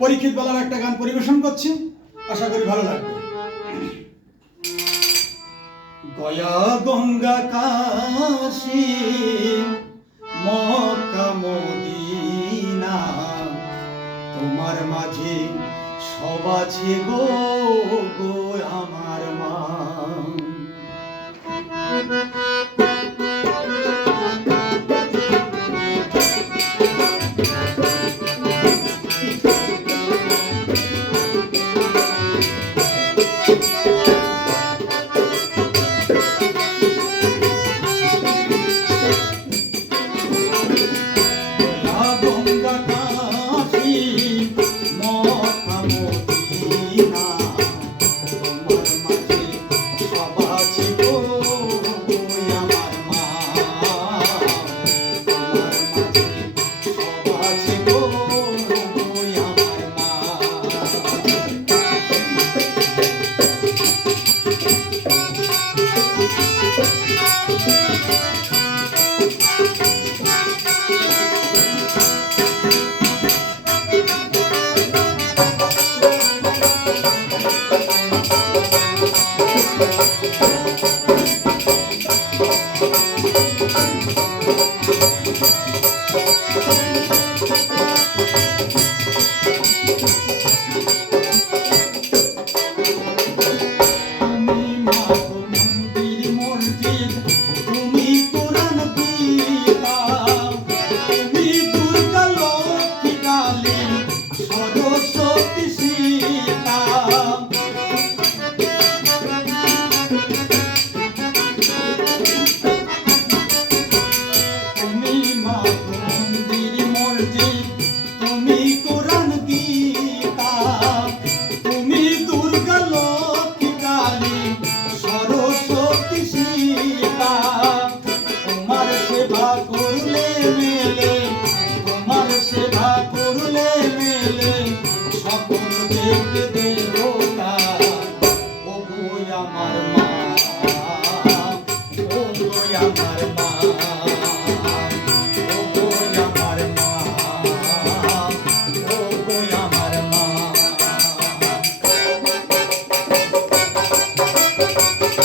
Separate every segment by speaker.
Speaker 1: পরীক্ষিত বলার একটা গান পরিবেশন করছি। আশা করি ভালো লাগবে। গয়া গঙ্গা কাশি, মক্কা মদিনা, তোমার মাঝে সব আছে গো গো আমার।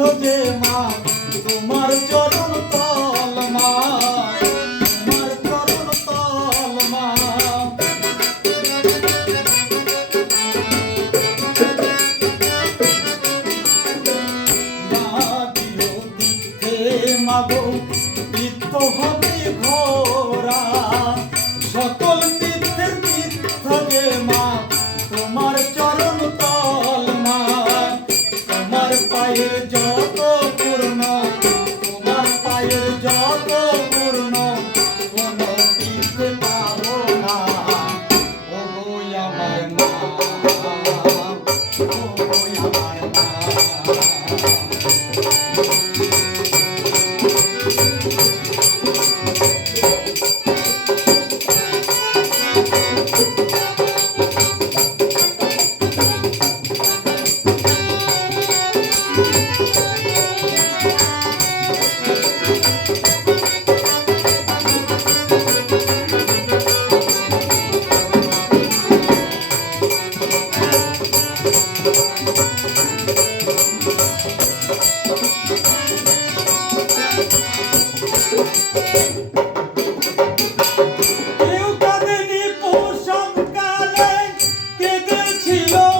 Speaker 1: রাখো যে মা, তোমার চরণ তল মা তোমার চরণ তল মা মাগো বৃত্ত হবে ঘোরা সকল go.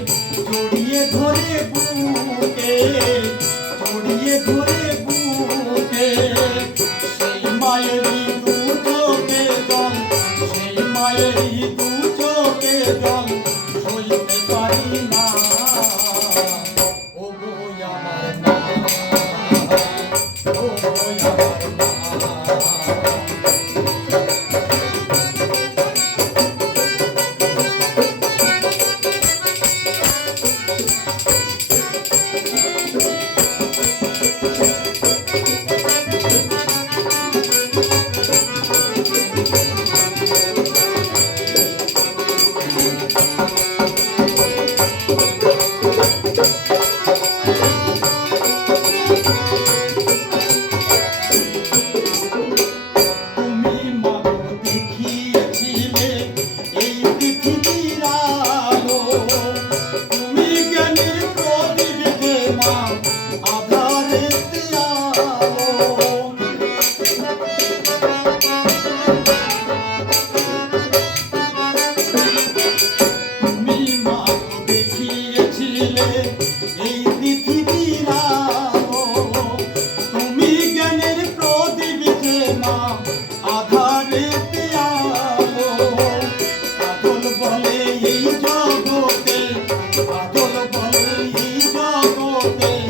Speaker 1: me.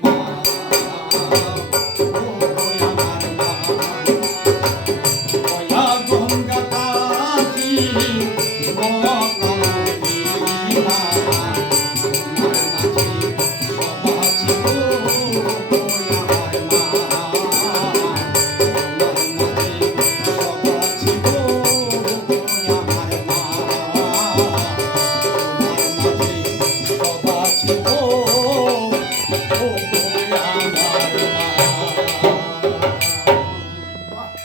Speaker 1: one.